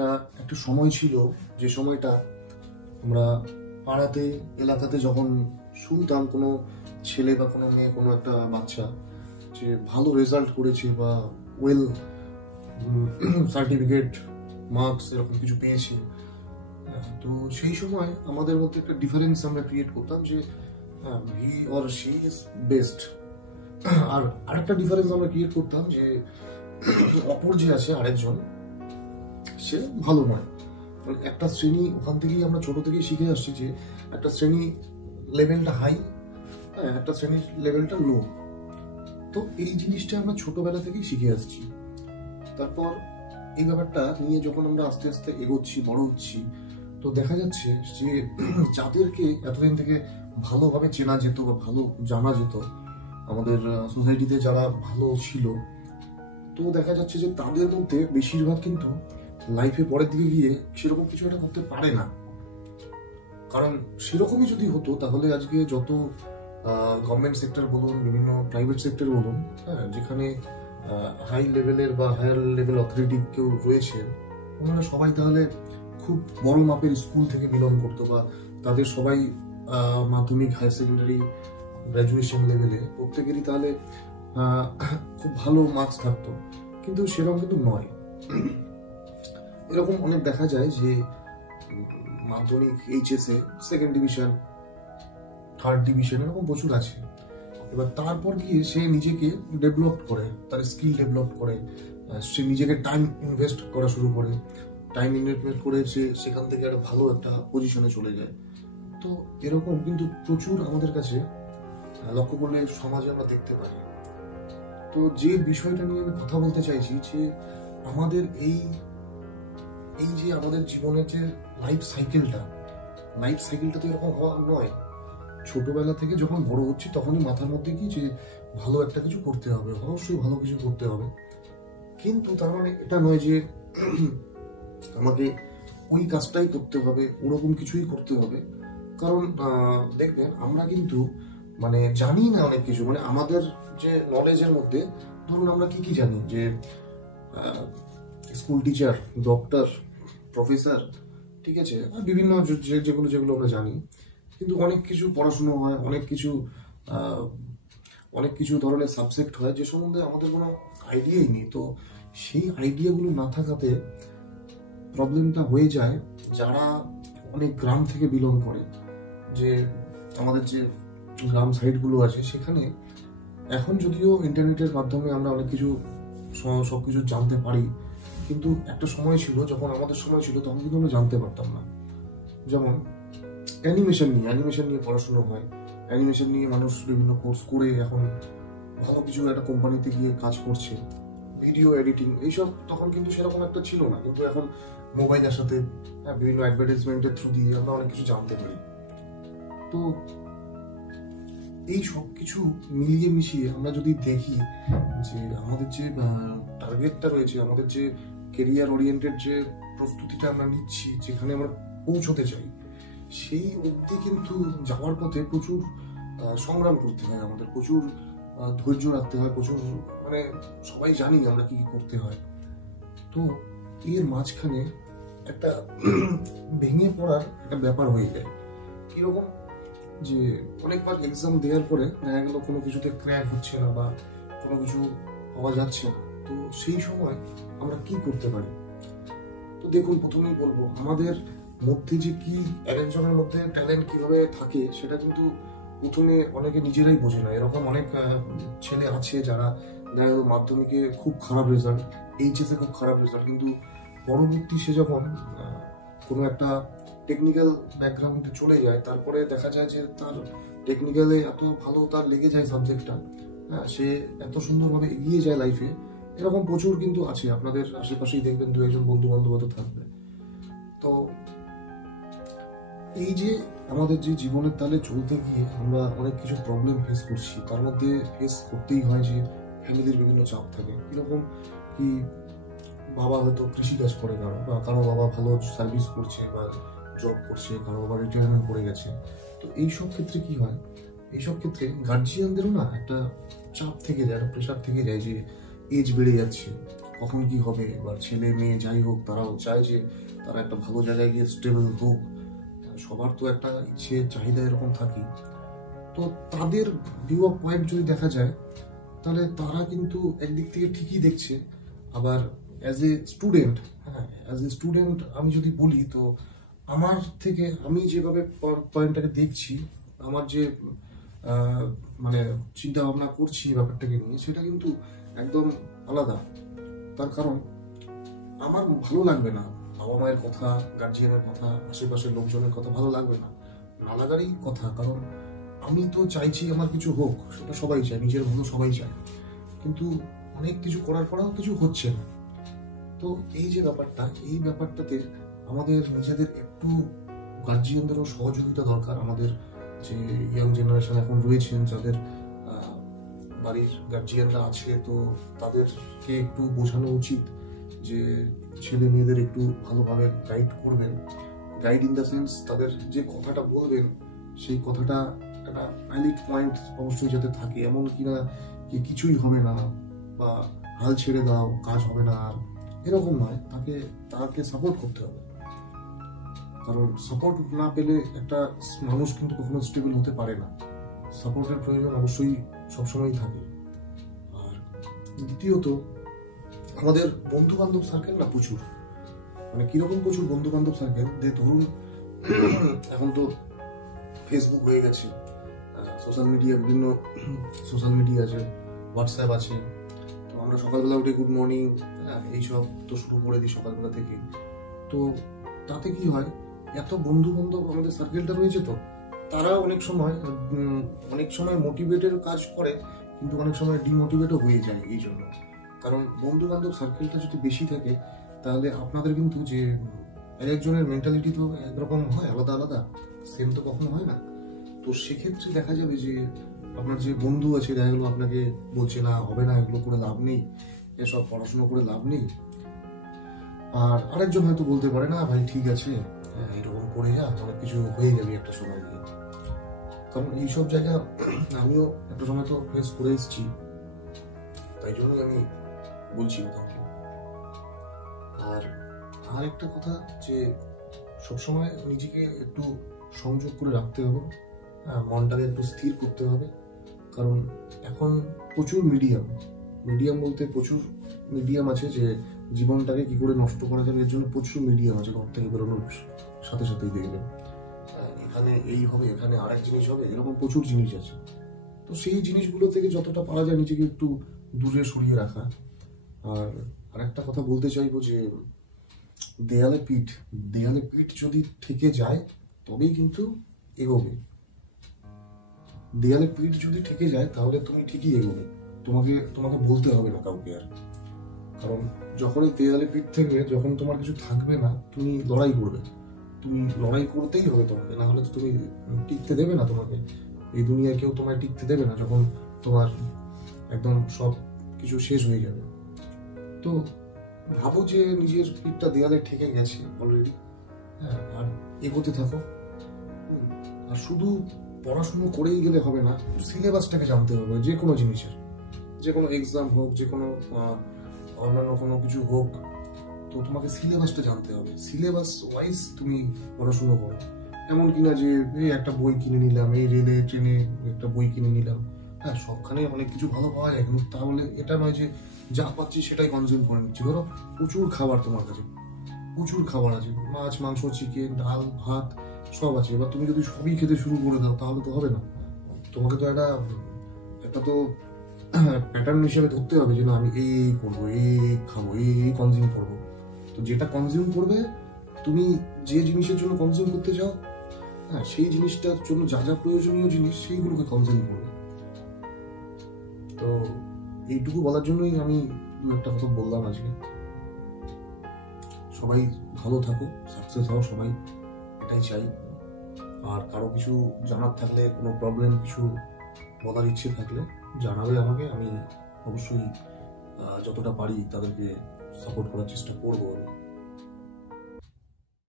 একটা একটা সময় ছিল, যে সময়টা আমরা পাড়াতে এলাকাতে যখন শুনতাম কোনো ছেলে বা কোনো মেয়ে, কোনো একটা বাচ্চা যে ভালো রেজাল্ট করেছে বা ওয়েল সার্টিফিকেট, মার্কস এরকম কিছু পেয়েছে, তো সেই সময় আমাদের মধ্যে একটা ডিফারেন্স আমরা ক্রিয়েট করতাম যে he or she is best. আর আরেকটা ডিফারেন্স আমরা ক্রিয়েট করতাম যে অপর যে আছে আরেকজন, সে ভালো নয়। একটা শ্রেণী ওখান থেকেই আমরা ছোট থেকেই শিখে আসছি যে একটা শ্রেণী লেভেলটা হাই, একটা শ্রেণীর লেভেলটা লো। তো এই জিনিসটা আমরা ছোটবেলা থেকেই শিখে আসছি। তারপর এই ব্যাপারটা নিয়ে যখন আমরা আস্তে আস্তে এগোচ্ছি, বড় হচ্ছি, তো দেখা যাচ্ছে যে যাদেরকে এতদিন থেকে ভালোভাবে চেনা যেত বা ভালো জানা যেত, আমাদের সোসাইটিতে যারা ভালো ছিল, তো দেখা যাচ্ছে যে তাদের মধ্যে বেশিরভাগ কিন্তু লাইফে পরের দিকে গিয়ে সেরকম কিছু একটা করতে পারে না। কারণ সেরকমই যদি হতো তাহলে আজকে যত গভর্নমেন্ট সেক্টর বলুন, বিভিন্ন প্রাইভেট সেক্টর বলুন, হ্যাঁ, যেখানে হাই লেভেলের বা হায়ার লেভেল অথরিটি কেউ রয়েছেন, ওনারা সবাই তাহলে খুব বড় মাপের স্কুল থেকে বিলং করতো, বা তাদের সবাই মাধ্যমিক, হায়ার সেকেন্ডারি, গ্রাজুয়েশন লেভেলে প্রত্যেকেরই তাহলে খুব ভালো মার্কস থাকতো। কিন্তু সেরকম কিন্তু নয়। এরকম অনেক দেখা যায় যে মাধ্যমিক, HSA second division, third division এরকম প্রচুর আছে। এবার তারপর গিয়ে সে নিজেকে ডেভেলপ করে, তার স্কিল ডেভেলপ করে, সে নিজেকে টাইম ইনভেস্ট করা শুরু করে, টাইম ইনভেস্টমেন্ট করে সে সেখান থেকে একটা ভালো একটা পজিশনে চলে যায়। তো এরকম কিন্তু প্রচুর আমাদের কাছে লক্ষ্য করলে সমাজে আমরা দেখতে পাই। তো যে বিষয়টা নিয়ে আমি কথা বলতে চাইছি যে আমাদের এই যে আমাদের জীবনের যে লাইফ সাইকেলটা তো এরকম হওয়া নয়। ছোটবেলা থেকে যখন বড় হচ্ছি তখনই মাথার মধ্যে কি যে ভালো একটা কিছু করতে হবে, অবশ্যই ভালো কিছু করতে হবে। কিন্তু তার মানে এটা নয় যে আমাকে ওই কাজটাই করতে হবে, ওরকম কিছুই করতে হবে। কারণ দেখবেন আমরা কিন্তু মানে জানি না অনেক কিছু, মানে আমাদের যে নলেজের মধ্যে ধরুন আমরা কি জানি যে স্কুল টিচার, ডক্টর, প্রফেসর, ঠিক আছে, বিভিন্ন যেগুলো আমরা জানি। কিন্তু অনেক কিছু পড়াশুনো হয়, অনেক কিছু ধরনের সাবজেক্ট হয় যে সম্বন্ধে আমাদের কোনো আইডিয়াই নেই। তো সেই আইডিয়াগুলো না থাকাতে প্রবলেমটা হয়ে যায় যারা অনেক গ্রাম থেকে বিলং করে, যে আমাদের যে গ্রাম সাইডগুলো আছে সেখানে এখন যদিও ইন্টারনেটের মাধ্যমে আমরা অনেক কিছু সবকিছু জানতে পারি, কিন্তু একটা সময় ছিল, যখন আমাদের সময় ছিল তখন কিন্তু আমরা জানতে পারতাম না। যেমন অ্যানিমেশন নিয়ে পড়াশোনা হয়, অ্যানিমেশন নিয়ে মানুষ বিভিন্ন কোর্স করে এখন ভালো কিছু একটা কোম্পানিতে গিয়ে কাজ করছে, ভিডিও এডিটিং এইসব তখন কিন্তু সেরকম একটা ছিল না। কিন্তু এখন মোবাইলের সাথে বিভিন্ন অ্যাডভার্টাইজমেন্টের থ্রু দিয়ে আমরা অনেক কিছু জানতে পারি। তো এই সব কিছু মিলিয়ে মিশিয়ে আমরা যদি দেখি যে আমাদের যে টার্গেটটা রয়েছে, আমাদের যে কেরিয়ার ওরিয়েন্টেড যে প্রস্তুতিটা আমরা নিচ্ছি, যেখানে আমরা পৌঁছতে চাই, সেই অবধি কিন্তু যাওয়ার পথে প্রচুর সংগ্রাম করতে হয়, আমাদের প্রচুর ধৈর্য রাখতে হয়, প্রচুর মানে সবাই জানি আমরা কি করতে হয়। তো এর মাঝখানে একটা ভেঙে পড়ার একটা ব্যাপার হয়ে যায়। কিরকম যে অনেকবার এক্সাম দেওয়ার পরে দেখা গেল কোনো কিছুতে ক্র্যাক হচ্ছে না বা কোনো কিছু পাওয়া যাচ্ছে না। তো সেই সময় আমরা কি করতে পারি? তো দেখুন, প্রথমেই বলবো আমাদের মধ্যে যে কি একজনের মধ্যে ট্যালেন্ট কিভাবে থাকে সেটা কিন্তু প্রথমে অনেকে নিজেরাই বোঝে না। এরকম অনেক ছেলে আছে যারা দেখা গেল মাধ্যমিকে খুব খারাপ রেজাল্ট, এইচএসে খুব খারাপ রেজাল্ট, কিন্তু পরবর্তী সে যখন কোনো একটা টেকনিক্যাল ব্যাকগ্রাউন্ডে চলে যায়, তারপরে দেখা যায় যে তার টেকনিক্যালে এত ভালো তার লেগে যায় সাবজেক্টটা, হ্যাঁ, সে এত সুন্দরভাবে এগিয়ে যায় লাইফে। এরকম প্রচুর কিন্তু আছে, আপনাদের আশেপাশেই দেখবেন দু একজন বন্ধু বান্ধব থাকবে। তো এই যে আমাদের যে জীবনের তালে চলতে গিয়ে আমরা অনেক কিছু প্রবলেম ফেস করছি, তার মধ্যে ফেস করতেই হয় যে ফ্যামিলির বিভিন্ন চাপ থাকে। এরকম কি বাবা হয়তো কৃষিকাজ করে, কারো বাবা ভালো সার্ভিস করছে বা জব করছে, কারো বাবা রিটায়ারমেন্ট করে গেছে। তো এইসব ক্ষেত্রে কি হয়, এইসব ক্ষেত্রে গার্জিয়ানদেরও না একটা চাপ থেকে যায়, একটা প্রেশার থেকে যায় যে এজ বেড়ে যাচ্ছে, কখন কি হবে, এবার ছেলে মেয়ে যাই হোক তারাও চায় যে তারা একটা ভালো জায়গায় গিয়ে স্টেবল হোক। সবার তো একটা ইচ্ছে চাহিদা এরকম থাকি। তো তাদের ভিউ অফ পয়েন্ট যদি দেখা যায় তাহলে তারা কিন্তু একদিক থেকে ঠিকই দেখছে। আবার অ্যাজ এ স্টুডেন্ট, আমি যদি বলি, তো আমার থেকে আমি যেভাবে পয়েন্টটাকে দেখছি, আমার যে মানে চিন্তা ভাবনা করছি ব্যাপারটাকে নিয়ে, সেটা কিন্তু একদম আলাদা। তার কারণ আমার ভালো লাগবে না বাবা মায়ের কথা, গার্জিয়ানের কথা, আশেপাশের লোকজনের কথা ভালো লাগবে না, না লাগারই কথা। কারণ আমি তো চাইছি আমার কিছু হোক, সেটা সবাই চায়, নিজের ভালো সবাই চায়, কিন্তু অনেক কিছু করার পরেও কিছু হচ্ছে না। তো এই যে ব্যাপারটা, এই ব্যাপারটাতে আমাদের নিজেদের একটু গার্জিয়ানদেরও সহযোগিতা দরকার। আমাদের যে ইয়াং জেনারেশন এখন রয়েছেন, যাদের বাড়ির গার্জিয়ানরা আছে, তো তাদেরকে একটু বোঝানো উচিত যে ছেলে মেয়েদের একটু ভালোভাবে গাইড করবেন। গাইড ইন দ্য সেন্স, তাদের যে কথাটা বলবেন সেই কথাটা একটা ভ্যালিড পয়েন্ট অবশ্যই যাতে থাকে, এমন কিনা যে কিছুই হবে না বা হাল ছেড়ে দাও, কাজ হবে না, আর এরকম নয়। তাকে সাপোর্ট করতে হবে। কারণ সাপোর্ট না পেলে একটা মানুষ কিন্তু কখনো স্টেবল হতে পারে না। সাপোর্টের প্রয়োজন অবশ্যই সবসময় থাকে। আর দ্বিতীয়ত, আমাদের বন্ধু বান্ধব সার্কেল না প্রচুর, মানে কিরকম প্রচুর বন্ধু বান্ধব সার্কেল, ধরুন এখন তো ফেসবুক হয়ে গেছে, সোশ্যাল মিডিয়া, বিভিন্ন সোশ্যাল মিডিয়া আছে, হোয়াটসঅ্যাপ আছে। তো আমরা সকালবেলা উঠে গুড মর্নিং এইসব তো শুরু করে দিই সকালবেলা থেকে। তো তাতে কি হয়, এত বন্ধু বান্ধব আমাদের সার্কেলটা রয়েছে, তো তারা অনেক সময় মোটিভেটের কাজ করে, কিন্তু অনেক সময় ডিমোটিভেটও হয়ে যায়। এই জন্য, কারণ বন্ধু বান্ধব সার্কেলটা যদি বেশি থাকে তাহলে আপনাদের কিন্তু যে একজনের মেন্টালিটি তো একরকম হয়, আলাদা আলাদা, সেম তো কখনো হয় না। তো সেক্ষেত্রে দেখা যাবে যে আপনার যে বন্ধু আছে, দেখা গেলো আপনাকে বলছে না হবে না, এগুলো করে লাভ নেই, এসব পড়াশোনা করে লাভ নেই। আর আরেকজন হয়তো বলতে পারে না ভাই ঠিক আছে, এরকম করে যা, অনেক কিছু হয়ে যাবে একটা সময় গিয়ে। কারণ এইসব জায়গা আমিও একটা সময় তো ফেস করে এসেছি, তাই জন্যই আমি বলছি কথাগুলো। আর একটা কথা, যে সবসময় নিজেকে একটু সংযোগ করে রাখতে হবে, মনটাকে একটু স্থির করতে হবে। কারণ এখন প্রচুর মিডিয়াম বলতে প্রচুর মিডিয়াম আছে, যে জীবনটাকে কি করে নষ্ট করা যাবে, এর জন্য প্রচুর মিডিয়াম আছে। ঘর থেকে বেরোনোর সাথে সাথেই দেখবেন এখানে এই হবে, এখানে আরেক জিনিস হবে, এরকম প্রচুর জিনিস আছে। তো সেই জিনিসগুলো থেকে যতটা পারা যায় নিজেকে একটু দূরে সরিয়ে রাখা। আর আরেকটা কথা বলতে চাইবো, যে দেয়ালে পিঠ যদি থেকে যায় তবেই কিন্তু এগোবে। দেয়ালে পিঠ যদি থেকে যায় তাহলে তুমি ঠিকই এগোবে, তোমাকে বলতে হবে না কাউকে আর। কারণ যখনই দেয়ালে পিঠ থেকে, যখন তোমার কিছু থাকবে না, তুমি লড়াই করবে, তুমি লড়াই করতেই হবে তোমাকে, না হলে তো তুমি টিকতে দেবে না তোমাকে। এই দুনিয়ায় কেউ তোমায় টিকতে দেবে না যখন তোমার একদম সব কিছু শেষ হয়ে যাবে। তো ভাবো যে নিজের পিঠটা দেয়ালে ঠেকে গেছে অলরেডি, আর এগোতে থাকো। আর শুধু পড়াশুনো করেই গেলে হবে না, সিলেবাসটাকে জানতে হবে। যে কোনো জিনিসের, যে কোনো এক্সাম হোক, যে কোনো অন্যান্য কোনো কিছু হোক, তো তোমাকে সিলেবাসটা জানতে হবে। সিলেবাস ওয়াইজ তুমি পড়াশুনো করো। এমন কিনা যে এই একটা বই কিনে নিলাম, এই রেলে ট্রেনে একটা বই কিনে নিলাম, হ্যাঁ সবখানে অনেক কিছু ভালো পাওয়া যায়, কিন্তু তাহলে এটা নয় যে যা পাচ্ছি সেটাই কনজিউম করে নিচ্ছি। ধরো প্রচুর খাবার, তোমার কাছে প্রচুর খাবার আছে, মাছ, মাংস, চিকেন, ডাল, ভাত সব আছে। এবার তুমি যদি সবই খেতে শুরু করে দাও তাহলে তো হবে না। তোমাকে তো একটা তো প্যাটার্ন হিসেবে ধরতে হবে, যে না আমি এই করবো, এই খাবো, এই কনজিউম করবো। তো যেটা কনজিউম করবে, তুমি যে জিনিসের জন্য কনজিউম করতে চাও, হ্যাঁ সেই জিনিসটার জন্য যা যা প্রয়োজনীয় জিনিস সেইগুলোকে কনজিউম করবে। তো এইটুকু বলার জন্যই আমি একটা কথা বললাম আজকে। সবাই ভালো থাকো, সাকসেস হও, সবাই এটাই চাই। আর কারো কিছু জানার থাকলে, কোনো প্রবলেম, কিছু বলার ইচ্ছে থাকলে জানাবে আমাকে। আমি অবশ্যই যতটা পারি তাদেরকে সাপোর্ট করার চেষ্টা করবো আমি।